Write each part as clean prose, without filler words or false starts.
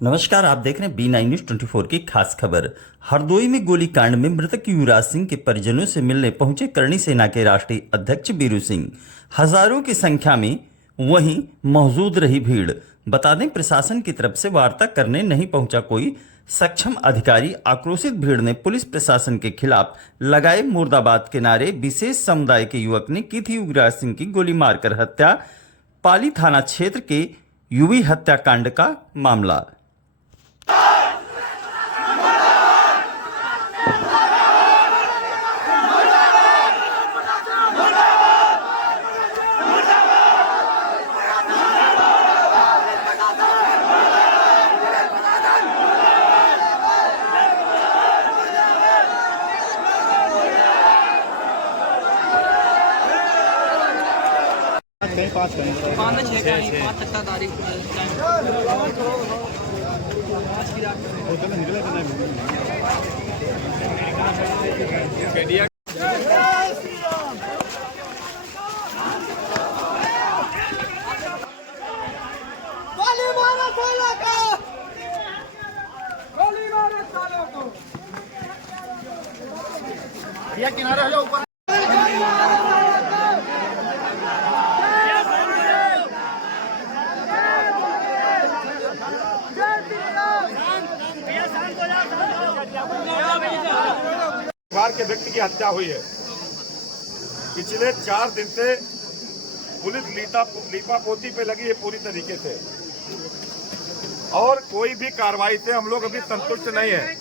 नमस्कार, आप देख रहे हैं B9 न्यूज 24 की खास खबर। हरदोई में गोलीकांड में मृतक युवराज सिंह के परिजनों से मिलने पहुंचे करणी सेना के राष्ट्रीय अध्यक्ष बीरू सिंह। हजारों की संख्या में वहीं मौजूद रही भीड़। बता दें, प्रशासन की तरफ से वार्ता करने नहीं पहुंचा कोई सक्षम अधिकारी। आक्रोशित भीड़ ने पुलिस प्रशासन के खिलाफ लगाए मुर्दाबाद के नारे। विशेष समुदाय के युवक ने की थी युवराज सिंह की गोली मारकर हत्या। पाली थाना क्षेत्र के युवी हत्याकांड का मामला। पाँच तक तारीख किनारे हो जाओ ऊपर। परिवार के व्यक्ति की हत्या हुई है। पिछले 4 दिन से पुलिस लीपापोती पे लगी है पूरी तरीके से, और कोई भी कार्रवाई से हम लोग अभी संतुष्ट नहीं है।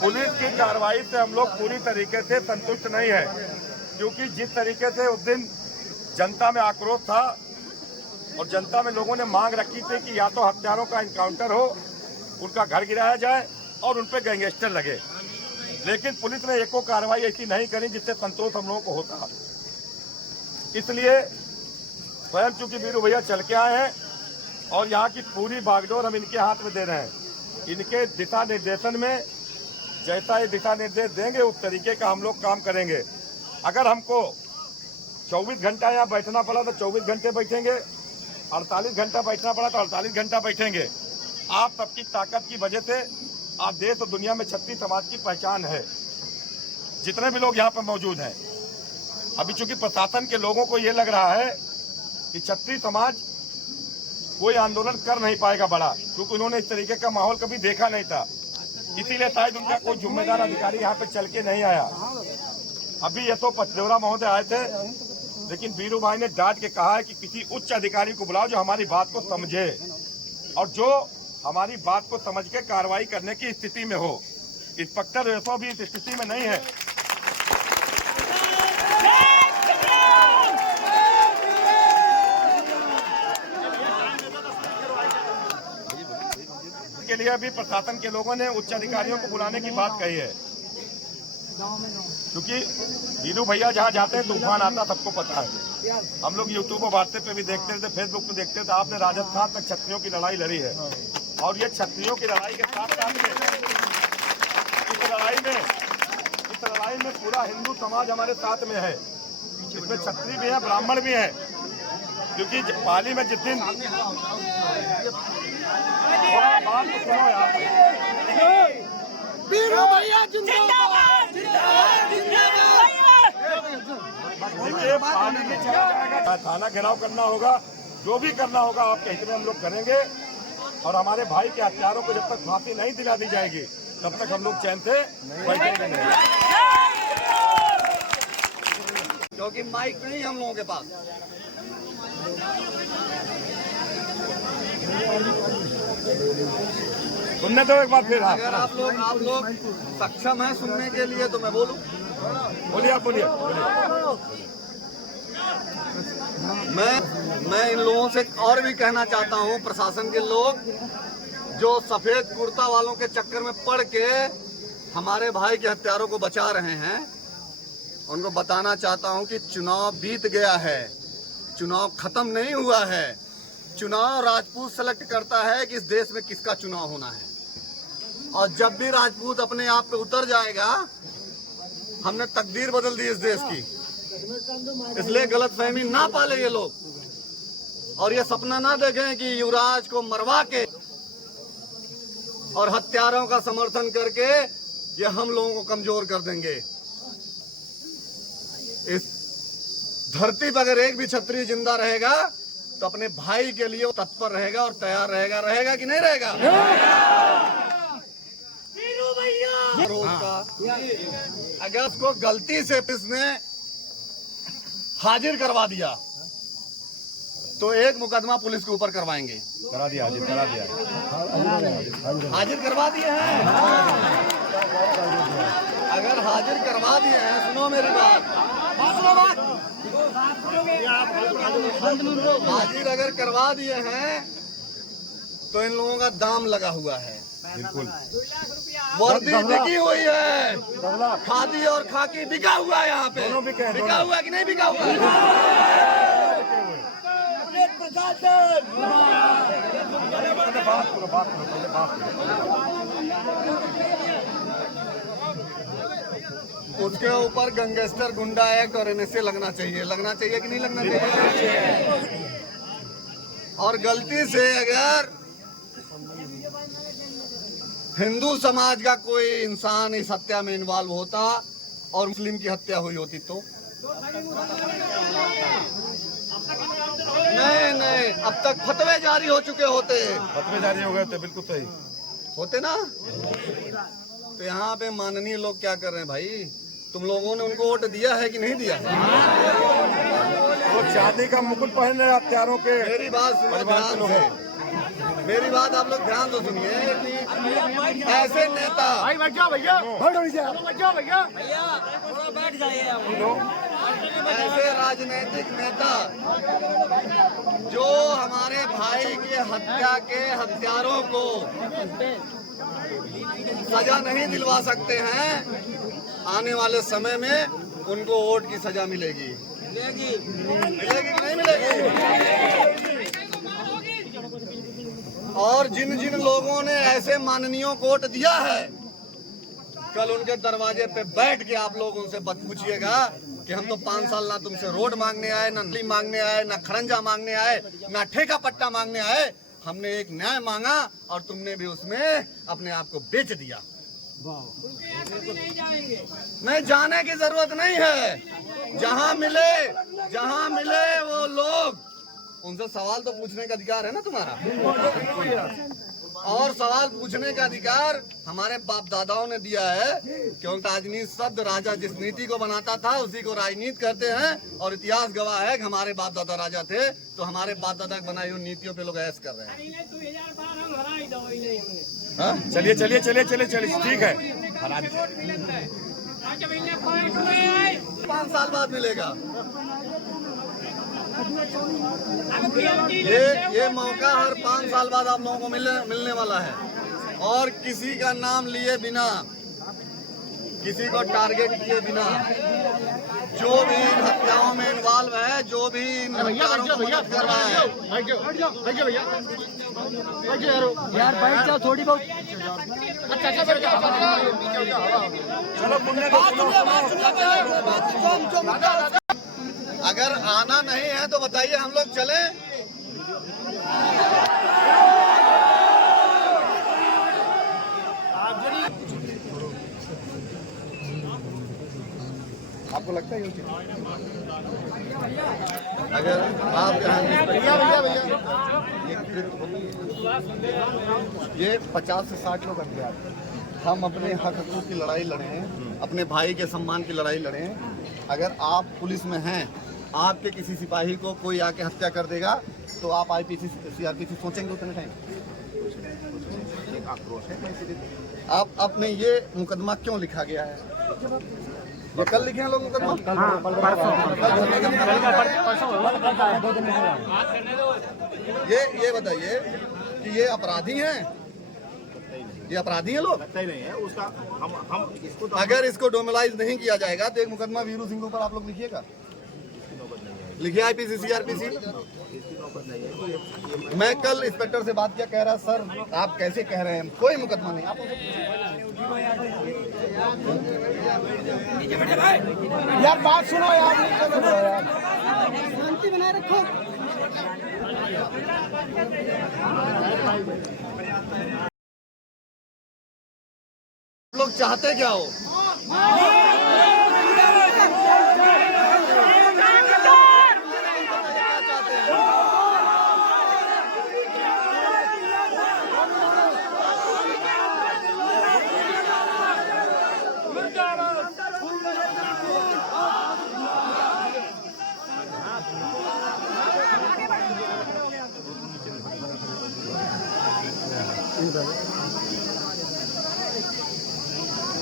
पुलिस की कार्रवाई से हम लोग पूरी तरीके से संतुष्ट नहीं है, क्योंकि जिस तरीके से उस दिन जनता में आक्रोश था और जनता में लोगों ने मांग रखी थी कि या तो हत्यारों का इनकाउंटर हो, उनका घर गिराया जाए और उन पे गैंगस्टर लगे, लेकिन पुलिस ने एको कार्रवाई ऐसी नहीं करी जिससे संतोष हम लोगों को होता। इसलिए स्वयं चूंकि बीरू भैया चल के आए हैं और यहाँ की पूरी बागडोर हम इनके हाथ में दे रहे हैं। इनके दिशा निर्देशन में जैसा ये दिशा निर्देश देंगे उस तरीके का हम लोग काम करेंगे। अगर हमको 24 घंटा यहाँ बैठना पड़ा तो 24 घंटे बैठेंगे, 48 घंटा बैठना पड़ा तो 48 घंटा बैठेंगे। आप सबकी ताकत की वजह से आज देश और दुनिया में छत्री समाज की पहचान है। जितने भी लोग यहाँ पर मौजूद हैं, अभी चूंकि प्रशासन के लोगों को ये लग रहा है कि छत्री समाज कोई आंदोलन कर नहीं पाएगा बड़ा, क्योंकि उन्होंने इस तरीके का माहौल कभी देखा नहीं था। इसीलिए शायद उनका कोई जिम्मेदार अधिकारी यहाँ पे चल के नहीं आया। अभी ये तो पचदेवरा महोदय आए थे, लेकिन बीरू भाई ने डांट के कहा है कि किसी उच्च अधिकारी को बुलाओ जो हमारी बात को समझे और जो हमारी बात को समझ के कार्रवाई करने की स्थिति में हो। इंस्पेक्टर रेसो भी इस स्थिति में नहीं है। इसके लिए अभी प्रशासन के लोगों ने उच्च अधिकारियों को बुलाने की बात कही है, क्योंकि बीरू भैया जहाँ जाते हैं तूफान आता सबको पता है। हम लोग यूट्यूब और व्हाट्सएप पे भी देखते थे, फेसबुक पे देखते थे। आपने राजस्थान तक क्षत्रियों की लड़ाई लड़ी है, और ये क्षत्रियों की लड़ाई के साथ साथ इस लड़ाई में पूरा हिंदू समाज हमारे साथ में है। इसमें क्षत्रिय भी है, ब्राह्मण भी है, क्योंकि पाली में जिस दिन बात तो सुनो यार, बीरू भैया जिंदाबाद। देखिए पाली में चला जाएगा, थाना घेराव करना होगा, जो भी करना होगा आपके हित में हम लोग करेंगे। और हमारे भाई के हत्यारों को जब तक फांसी नहीं दिला दी जाएगी तब तक हम लोग चैन से बैठेंगे नहीं, क्योंकि माइक नहीं हम लोगों के पास। सुनने दो एक बार फिर। अगर आप लोग सक्षम हैं सुनने के लिए तो मैं बोलूं। बोलिए, आप बोलिए। मैं इन लोगों से और भी कहना चाहता हूं, प्रशासन के लोग जो सफेद कुर्ता वालों के चक्कर में पड़ के हमारे भाई के हत्यारों को बचा रहे हैं, उनको बताना चाहता हूं कि चुनाव बीत गया है, चुनाव खत्म नहीं हुआ है। चुनाव राजपूत सेलेक्ट करता है कि इस देश में किसका चुनाव होना है, और जब भी राजपूत अपने आप पे उतर जाएगा, हमने तकदीर बदल दी इस देश की। इसलिए गलतफहमी ना पाले ये लोग। और ये सपना ना देखें कि युवराज को मरवा के और हत्यारों का समर्थन करके ये हम लोगों को कमजोर कर देंगे। इस धरती पर अगर एक भी क्षत्रिय जिंदा रहेगा तो अपने भाई के लिए वो तत्पर रहेगा और तैयार रहेगा। रहेगा कि नहीं रहेगा? अगर उसको गलती से इसने हाजिर करवा दिया तो एक मुकदमा पुलिस के ऊपर करवाएंगे। करा दिया, हाजिर करा दिया, हाजिर करवा दिए हैं। अगर हाजिर करवा दिए हैं, सुनो मेरी बात, हाजिर अगर करवा दिए हैं तो इन लोगों का दाम लगा हुआ है। बिल्कुल वर्दी बिकी हुई है, खादी और खाकी बिका हुआ है। यहाँ पे दोनों बिके हैं, बिका हुआ है कि नहीं बिका हुआ है? उसके ऊपर गैंगस्टर गुंडा एक्ट और एनएसए लगना चाहिए। लगना चाहिए कि नहीं लगना चाहिए? और गलती से अगर हिंदू समाज का कोई इंसान इस हत्या में इन्वॉल्व होता और मुस्लिम की हत्या हुई होती तो नहीं, अब तक फतवे जारी हो चुके होते। फतवे जारी हो गए थे, बिल्कुल सही होते ना। तो यहाँ पे माननीय लोग क्या कर रहे हैं भाई? तुम लोगों ने उनको वोट दिया है कि नहीं दिया? वो चांदी का मुकुट पहन रहे हत्यारों के। मेरी बात सुनो ध्यान से, मेरी बात आप लोग ध्यान से सुनिए कि ऐसे नेता ऐसे राजनीतिक नेता जो हमारे भाई के हत्या के हत्यारों को सजा नहीं दिलवा सकते हैं, आने वाले समय में उनको वोट की सजा मिलेगी। मिलेगी कि नहीं मिलेगी? और जिन जिन लोगों ने ऐसे माननीयों को वोट दिया है, कल उनके दरवाजे पे बैठ के आप लोग उनसे पूछिएगा कि हम तो 5 साल ना तुमसे रोड मांगने आए, ना नली मांगने आए, ना खरंजा मांगने आए, ना ठेका पट्टा मांगने आए। हमने एक न्याय मांगा और तुमने भी उसमें अपने आप को बेच दिया। नहीं, जाने की जरूरत नहीं है। जहां मिले वो लोग, उनसे सवाल तो पूछने का अधिकार है ना तुम्हारा। और सवाल पूछने का अधिकार हमारे बाप दादाओं ने दिया है, क्योंकि राजनीति शब्द राजा जिस नीति को बनाता था उसी को राजनीति करते हैं। और इतिहास गवाह है कि हमारे बाप दादा राजा थे, तो हमारे बाप दादा की बनाई हुई नीतियों पे लोग ऐश कर रहे हैं। चलिए चलिए चलिए चलिए चलिए, ठीक है। 5 साल बाद मिलेगा ये मौका। हर 5 साल बाद आप लोगों को मिलने वाला है। और किसी का नाम लिए बिना, किसी को टारगेट किए बिना, जो भी इन हत्याओं में इन्वॉल्व है, जो भी इन हत्यारों को मदद कर रहा है, यार बैठ जाओ थोड़ी बहुत। अगर आना नहीं है तो बताइए, हम लोग चलें। आपको लगता है अगर आप ये 50 से 60 लोग हथियार, हम अपने हक हकूक़ की लड़ाई लड़े हैं, अपने भाई के सम्मान की लड़ाई लड़े हैं। अगर आप पुलिस में हैं, आपके किसी सिपाही को कोई आके हत्या कर देगा तो आप आईपीसी सीआरपीसी सोचेंगे उतने टाइम? एक आक्रोश है। आप अपने ये मुकदमा क्यों लिखा गया है? ये कल लिखे हैं लोग मुकदमा? ये बताइए कि ये अपराधी हैं? ये अपराधी हैं लोग? नहीं है उसका। हम इसको तो अगर इसको डोमिलाइज नहीं किया जाएगा तो एक मुकदमा वीरू सिंह के ऊपर आप लोग लिखिएगा। लिखिए आईपीसी सीआरपीसी। मैं कल इंस्पेक्टर से बात किया, कह रहा सर आप कैसे कह रहे हैं, कोई मुकदमा नहीं। आप यार बात सुनो यार, शांति बनाए रखो। लोग चाहते क्या हो?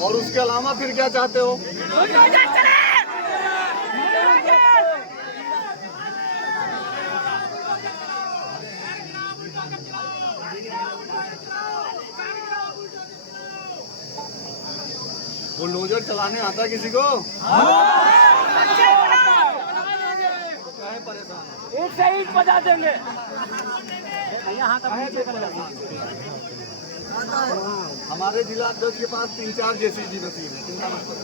और उसके अलावा फिर क्या चाहते हो? बुलडोजर चलाने आता है किसी को? काहे परेशान? एक से ईंट बजा देंगे। यहाँ तक नीचे कर लगा। हमारे जिला अध्यक्ष के पास 3-4 जेसीबी मशीन है, चिंता मत करो।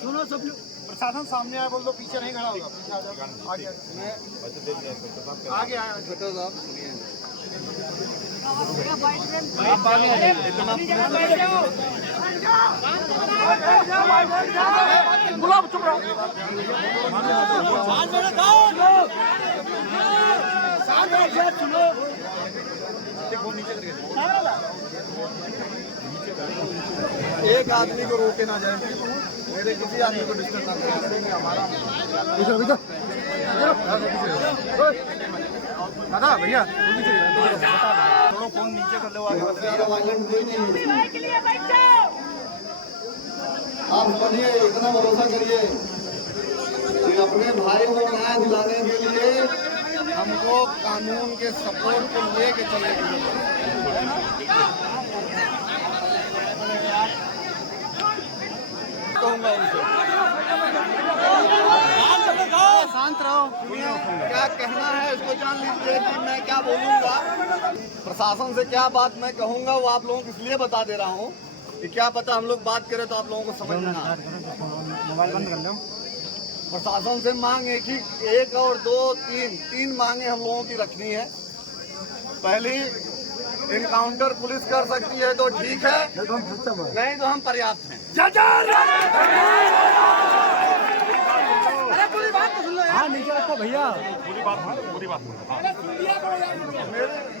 सुनो सब लोग, प्रशासन सामने आया, बोल दो पीछे नहीं खड़ा होगा। आगे आगे आया छोटे साहब सुनिए, गुलाब चुप रहो। एक आदमी को रोके ना जाए, मेरे किसी आदमी को डिस्टर्ब ना करें। दादा भैया थोड़ा फोन नीचे कर लो। आगे आप समझिए, इतना भरोसा करिए कि अपने भाई को न्याय दिलाने के लिए हमको कानून के सपोर्ट को लेके चलेंगे। कहूँगा उनसे शांत रहो, क्या कहना है इसको जान लीजिए कि मैं क्या बोलूँगा। प्रशासन से क्या बात मैं कहूँगा वो आप लोगों को इसलिए बता दे रहा हूँ कि क्या पता हम लोग बात करें तो आप लोगों को समझ में ना आए। मोबाइल बंद कर लो। प्रशासन से मांग एक और दो तीन मांगे हम लोगों की रखनी है। पहली, इनकाउंटर पुलिस कर सकती है तो ठीक है, नहीं तो हम पर्याप्त हैं। अरे पूरी बात तो सुन लो। हाँ नीचे रखो भैया, पूरी बात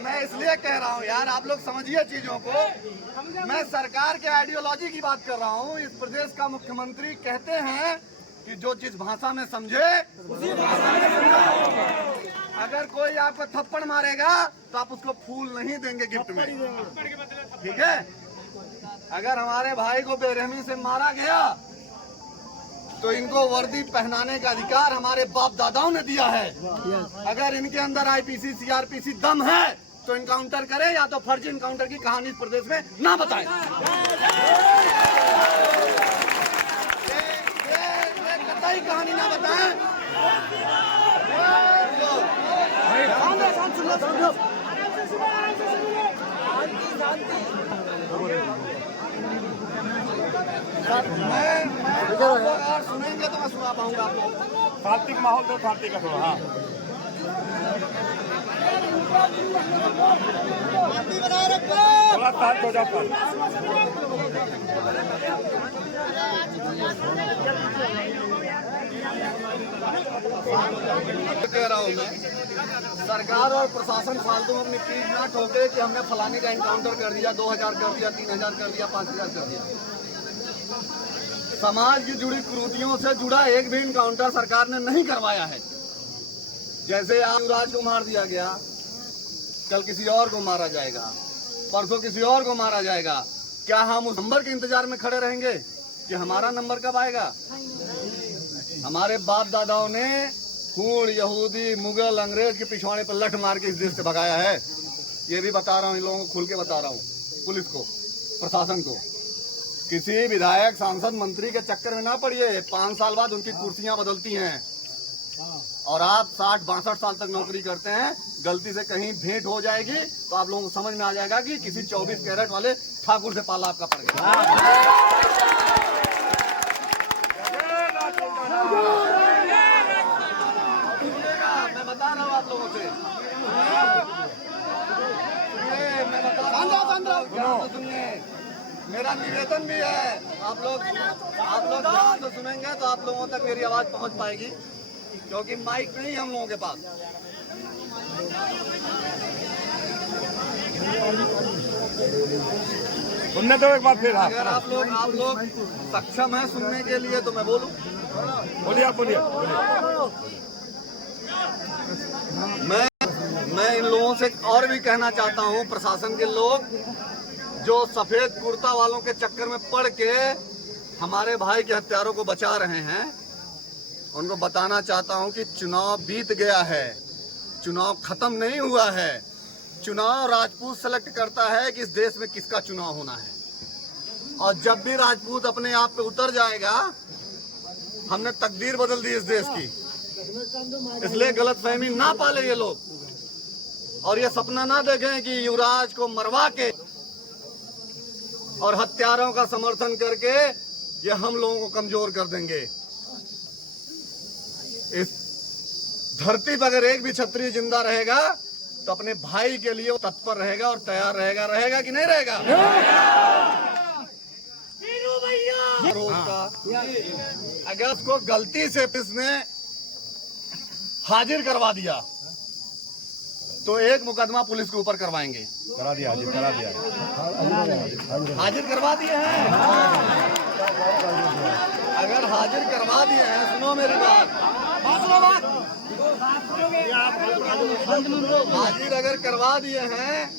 मैं इसलिए कह रहा हूँ यार, आप लोग समझिए चीजों को। मैं सरकार के आइडियोलॉजी की बात कर रहा हूँ। इस प्रदेश का मुख्यमंत्री कहते हैं कि जो जिस भाषा में समझे उसी भाषा में समझो। अगर कोई आपको थप्पड़ मारेगा तो आप उसको फूल नहीं देंगे गिफ्ट में, ठीक है? अगर हमारे भाई को बेरहमी से मारा गया तो इनको वर्दी पहनाने का अधिकार हमारे बाप दादाओं ने दिया है। अगर इनके अंदर आईपीसी सीआरपीसी दम है तो इनकाउंटर करे, या तो फर्जी इनकाउंटर की कहानी इस प्रदेश में ना बताए। कतई कहानी ना बताएं। अगर सुनेंगे तो मैं सुना पाऊंगा आप लोग। सात्विक माहौल तो सात्विक का थोड़ा। हाँ थोड़ा शांत हो जाता है। कह रहा हूँ मैं, सरकार और प्रशासन फालतू में अपनी पीठ ना ठोके कि हमने फलाने का एनकाउंटर कर दिया, 2000 कर दिया, 3000 कर दिया, 5000 कर दिया। समाज की जुड़ी कुरीतियों से जुड़ा एक भी एनकाउंटर सरकार ने नहीं करवाया है। जैसे आज युवराज को मार दिया गया, कल किसी और को मारा जाएगा, परसों किसी और को मारा जाएगा। क्या हम उस नंबर के इंतजार में खड़े रहेंगे कि हमारा नंबर कब आएगा? हमारे बाप दादाओं ने खून यहूदी मुगल अंग्रेज के पिछवाड़े पर लठ मार के इस देश से भगाया है। ये भी बता रहा हूँ, इन लोगों को खुल के बता रहा हूँ, पुलिस को, प्रशासन को। किसी विधायक सांसद मंत्री के चक्कर में ना पड़िए। 5 साल बाद उनकी कुर्सियां बदलती हैं और आप 60-62 साल तक नौकरी करते हैं, गलती से कहीं भेंट हो जाएगी तो आप लोगों को समझ में आ जाएगा कि किसी 24 कैरेट वाले ठाकुर से पाला आपका पड़ गया। मैं बता रहा हूँ आप लोगों से, मैं बता रहा हूँ, सुनिए, मेरा निवेदन भी है, आप लोग ध्यान से सुनेंगे तो आप लोगों तक मेरी आवाज पहुंच पाएगी, क्योंकि माइक नहीं है हम लोगों के पास। सुनने दो एक बार फिर। अगर आप लोग सक्षम हैं सुनने के लिए तो मैं बोलूं। बोलिए आप बोलिए। मैं इन लोगों से और भी कहना चाहता हूं, प्रशासन के लोग जो सफेद कुर्ता वालों के चक्कर में पड़ के हमारे भाई के हत्यारों को बचा रहे हैं, उनको बताना चाहता हूं कि चुनाव बीत गया है, चुनाव खत्म नहीं हुआ है। चुनाव राजपूत सेलेक्ट करता है कि इस देश में किसका चुनाव होना है, और जब भी राजपूत अपने आप पे उतर जाएगा, हमने तकदीर बदल दी इस देश की। इसलिए गलतफहमी ना पाले ये लोग, और ये सपना ना देखें कि युवराज को मरवा के और हत्यारों का समर्थन करके ये हम लोगों को कमजोर कर देंगे। इस धरती पर अगर एक भी क्षत्रिय जिंदा रहेगा तो अपने भाई के लिए वो तत्पर रहेगा और तैयार रहेगा कि नहीं रहेगा? अगर उसको गलती से किसने हाजिर करवा दिया तो एक मुकदमा पुलिस के ऊपर करवाएंगे। करा दिया, हाजिर करा दिया, हाजिर करवा दिए हैं। अगर हाजिर करवा दिए हैं, सुनो मेरी बात, हाजिर अगर करवा दिए हैं